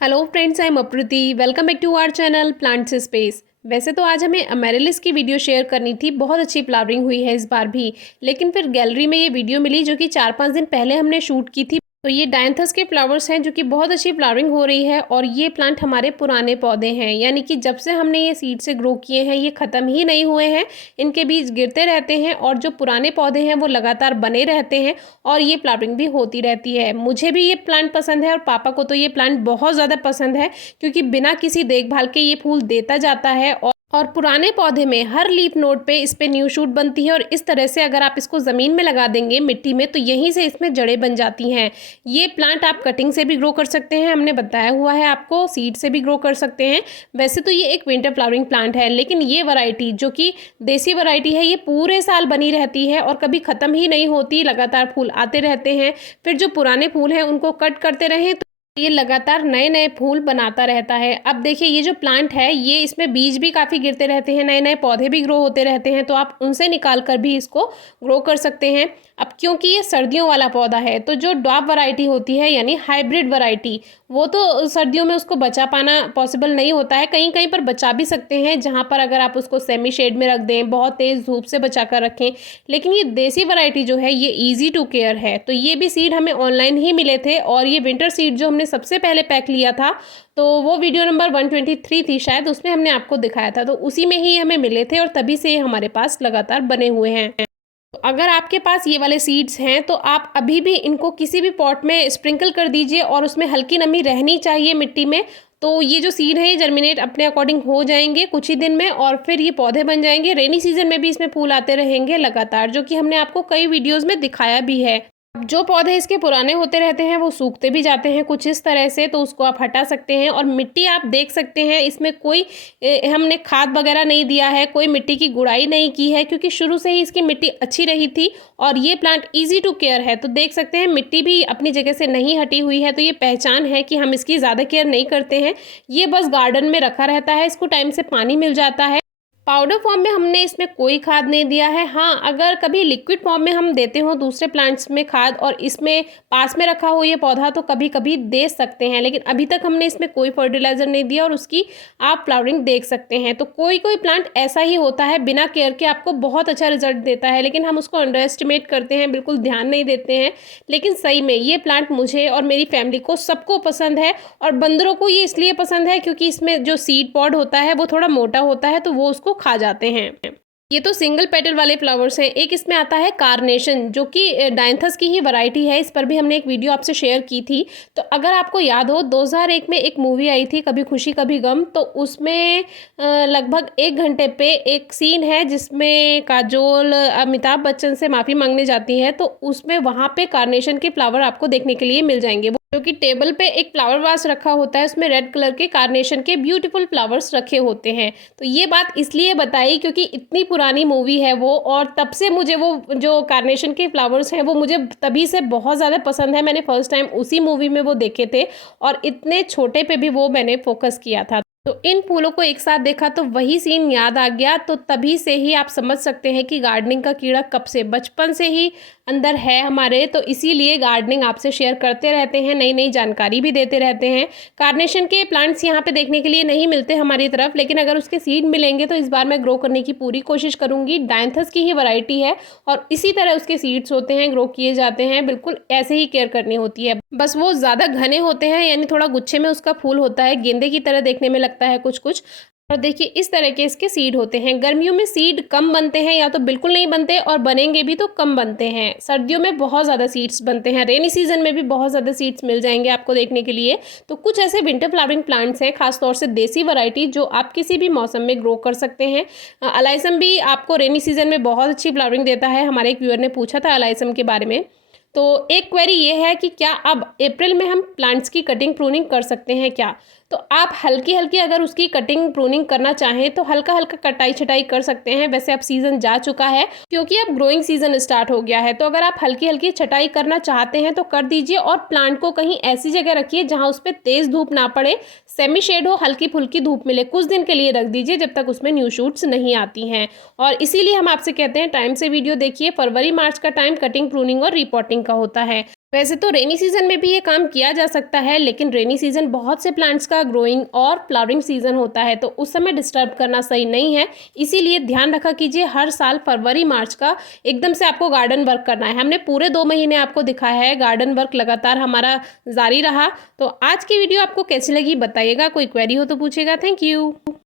Hello friends, I am Apruti. Welcome back to our channel plants space. वैसे तो आज हमें अमेरिलिस की वीडियो शेयर करनी थी, बहुत अच्छी फ्लावरिंग हुई है इस बार भी। लेकिन फिर गैलरी में ये वीडियो मिली जो कि 4-5 दिन पहले हमने शूट की थी। तो ये डायंथस के फ्लावर्स हैं जो कि बहुत अच्छी फ्लावरिंग हो रही है। और ये प्लांट हमारे पुराने पौधे हैं, यानी कि जब से हमने ये सीड से ग्रो किए हैं ये ख़त्म ही नहीं हुए हैं। इनके बीज गिरते रहते हैं और जो पुराने पौधे हैं वो लगातार बने रहते हैं और ये फ्लावरिंग भी होती रहती है। मुझे भी ये प्लांट पसंद है और पापा को तो ये प्लांट बहुत ज़्यादा पसंद है, क्योंकि बिना किसी देखभाल के ये फूल देता जाता है। और पुराने पौधे में हर लीफ नोड पे इस पे न्यू शूट बनती है। और इस तरह से अगर आप इसको ज़मीन में लगा देंगे मिट्टी में, तो यहीं से इसमें जड़ें बन जाती हैं। ये प्लांट आप कटिंग से भी ग्रो कर सकते हैं, हमने बताया हुआ है आपको, सीड से भी ग्रो कर सकते हैं। वैसे तो ये एक विंटर फ्लावरिंग प्लांट है, लेकिन ये वैरायटी जो कि देसी वैरायटी है ये पूरे साल बनी रहती है और कभी ख़त्म ही नहीं होती, लगातार फूल आते रहते हैं। फिर जो पुराने फूल हैं उनको कट करते रहें तो ये लगातार नए नए फूल बनाता रहता है। अब देखिए ये जो प्लांट है ये, इसमें बीज भी काफ़ी गिरते रहते हैं, नए नए पौधे भी ग्रो होते रहते हैं, तो आप उनसे निकाल कर भी इसको ग्रो कर सकते हैं। अब क्योंकि ये सर्दियों वाला पौधा है तो जो ड्वार्फ वैरायटी होती है यानी हाइब्रिड वैरायटी, वो तो सर्दियों में उसको बचा पाना पॉसिबल नहीं होता है। कहीं कहीं पर बचा भी सकते हैं, जहाँ पर अगर आप उसको सेमी शेड में रख दें, बहुत तेज़ धूप से बचा कर रखें। लेकिन ये देसी वैरायटी जो है ये ईजी टू केयर है। तो ये भी सीड हमें ऑनलाइन ही मिले थे और ये विंटर सीड जो हमने सबसे पहले पैक लिया था, तो वो वीडियो नंबर 123 थी शायद, उसमें हमने आपको दिखाया था। तो उसी में ही हमें मिले थे और तभी से ये हमारे पास लगातार बने हुए हैं। तो अगर आपके पास ये वाले सीड्स हैं तो आप अभी भी इनको किसी भी पॉट में स्प्रिंकल कर दीजिए और उसमें हल्की नमी रहनी चाहिए मिट्टी में। तो ये जो सीड है ये जर्मिनेट अपने अकॉर्डिंग हो जाएंगे कुछ ही दिन में और फिर ये पौधे बन जाएंगे। रेनी सीजन में भी इसमें फूल आते रहेंगे लगातार, जो कि हमने आपको कई वीडियोज़ में दिखाया भी है। अब जो पौधे इसके पुराने होते रहते हैं वो सूखते भी जाते हैं कुछ इस तरह से, तो उसको आप हटा सकते हैं। और मिट्टी आप देख सकते हैं, इसमें कोई हमने खाद वगैरह नहीं दिया है, कोई मिट्टी की गुड़ाई नहीं की है, क्योंकि शुरू से ही इसकी मिट्टी अच्छी रही थी और ये प्लांट इजी टू केयर है। तो देख सकते हैं मिट्टी भी अपनी जगह से नहीं हटी हुई है, तो ये पहचान है कि हम इसकी ज़्यादा केयर नहीं करते हैं। ये बस गार्डन में रखा रहता है, इसको टाइम से पानी मिल जाता है। पाउडर फॉर्म में हमने इसमें कोई खाद नहीं दिया है। हाँ, अगर कभी लिक्विड फॉर्म में हम देते हो दूसरे प्लांट्स में खाद और इसमें पास में रखा हो ये पौधा, तो कभी कभी दे सकते हैं, लेकिन अभी तक हमने इसमें कोई फर्टिलाइज़र नहीं दिया और उसकी आप फ्लावरिंग देख सकते हैं। तो कोई कोई प्लांट ऐसा ही होता है, बिना केयर के आपको बहुत अच्छा रिजल्ट देता है, लेकिन हम उसको अंडर एस्टिमेट करते हैं, बिल्कुल ध्यान नहीं देते हैं। लेकिन सही में ये प्लांट मुझे और मेरी फैमिली को सबको पसंद है। और बंदरों को ये इसलिए पसंद है क्योंकि इसमें जो सीड पॉड होता है वो थोड़ा मोटा होता है, तो वो उसको खा जाते हैं। ये तो सिंगल पेटल वाले फ्लावर्स हैं। एक इसमें आता है कार्नेशन, जो कि डायंथस की ही वैरायटी है। इस पर भी हमने एक वीडियो आपसे शेयर की थी। तो अगर आपको याद हो, 2001 में एक मूवी आई थी कभी खुशी कभी गम, तो उसमें लगभग 1 घंटे पे एक सीन है जिसमें काजोल अमिताभ बच्चन से माफ़ी मांगने जाती है। तो उसमें वहाँ पे कार्नेशन के फ्लावर आपको देखने के लिए मिल जाएंगे, जो कि टेबल पे एक फ्लावर वास रखा होता है, उसमें रेड कलर के कार्नेशन के ब्यूटीफुल फ्लावर्स रखे होते हैं। तो ये बात इसलिए बताई क्योंकि इतनी पुरानी मूवी है वो, और तब से मुझे वो जो कार्नेशन के फ्लावर्स हैं वो मुझे तभी से बहुत ज़्यादा पसंद है। मैंने फर्स्ट टाइम उसी मूवी में वो देखे थे और इतने छोटे पे भी वो मैंने फोकस किया था। तो इन फूलों को एक साथ देखा तो वही सीन याद आ गया। तो तभी से ही आप समझ सकते हैं कि गार्डनिंग का कीड़ा कब से, बचपन से ही अंदर है हमारे। तो इसीलिए गार्डनिंग आपसे शेयर करते रहते हैं, नई नई जानकारी भी देते रहते हैं। कार्नेशन के प्लांट्स यहाँ पे देखने के लिए नहीं मिलते हमारी तरफ, लेकिन अगर उसके सीड मिलेंगे तो इस बार मैं ग्रो करने की पूरी कोशिश करूँगी। डायंथस की ही वैरायटी है और इसी तरह उसके सीड्स होते हैं, ग्रो किए जाते हैं, बिल्कुल ऐसे ही केयर करनी होती है। बस वो ज़्यादा घने होते हैं, यानी थोड़ा गुच्छे में उसका फूल होता है, गेंदे की तरह देखने में लगता है कुछ कुछ। और देखिए इस तरह के इसके सीड होते हैं। गर्मियों में सीड कम बनते हैं या तो बिल्कुल नहीं बनते, और बनेंगे भी तो कम बनते हैं। सर्दियों में बहुत ज़्यादा सीड्स बनते हैं, रेनी सीजन में भी बहुत ज़्यादा सीड्स मिल जाएंगे आपको देखने के लिए। तो कुछ ऐसे विंटर फ्लावरिंग प्लांट्स हैं, खासतौर से देसी वैरायटी, जो आप किसी भी मौसम में ग्रो कर सकते हैं। अलाइसम भी आपको रेनी सीजन में बहुत अच्छी फ्लावरिंग देता है। हमारे एक व्यूअर ने पूछा था अलाइसम के बारे में। तो एक क्वेरी ये है कि क्या अब अप्रैल में हम प्लांट्स की कटिंग प्रूनिंग कर सकते हैं क्या? तो आप हल्की हल्की अगर उसकी कटिंग प्रूनिंग करना चाहें तो हल्का हल्का कटाई छटाई कर सकते हैं। वैसे अब सीज़न जा चुका है क्योंकि अब ग्रोइंग सीज़न स्टार्ट हो गया है। तो अगर आप हल्की हल्की छटाई करना चाहते हैं तो कर दीजिए, और प्लांट को कहीं ऐसी जगह रखिए जहां उस पर तेज़ धूप ना पड़े, सेमी शेड हो, हल्की फुल्की धूप मिले। कुछ दिन के लिए रख दीजिए जब तक उसमें न्यू शूट्स नहीं आती हैं। और इसीलिए हम आपसे कहते हैं टाइम से वीडियो देखिए। फरवरी मार्च का टाइम कटिंग प्रूनिंग और रिपोर्टिंग का होता है। वैसे तो रेनी सीजन में भी ये काम किया जा सकता है, लेकिन रेनी सीजन बहुत से प्लांट्स का ग्रोइंग और फ्लावरिंग सीजन होता है, तो उस समय डिस्टर्ब करना सही नहीं है। इसीलिए ध्यान रखा कीजिए, हर साल फरवरी मार्च का एकदम से आपको गार्डन वर्क करना है। हमने पूरे 2 महीने आपको दिखाया है, गार्डन वर्क लगातार हमारा जारी रहा। तो आज की वीडियो आपको कैसी लगी बताइएगा, कोई क्वेरी हो तो पूछेगा। Thank you.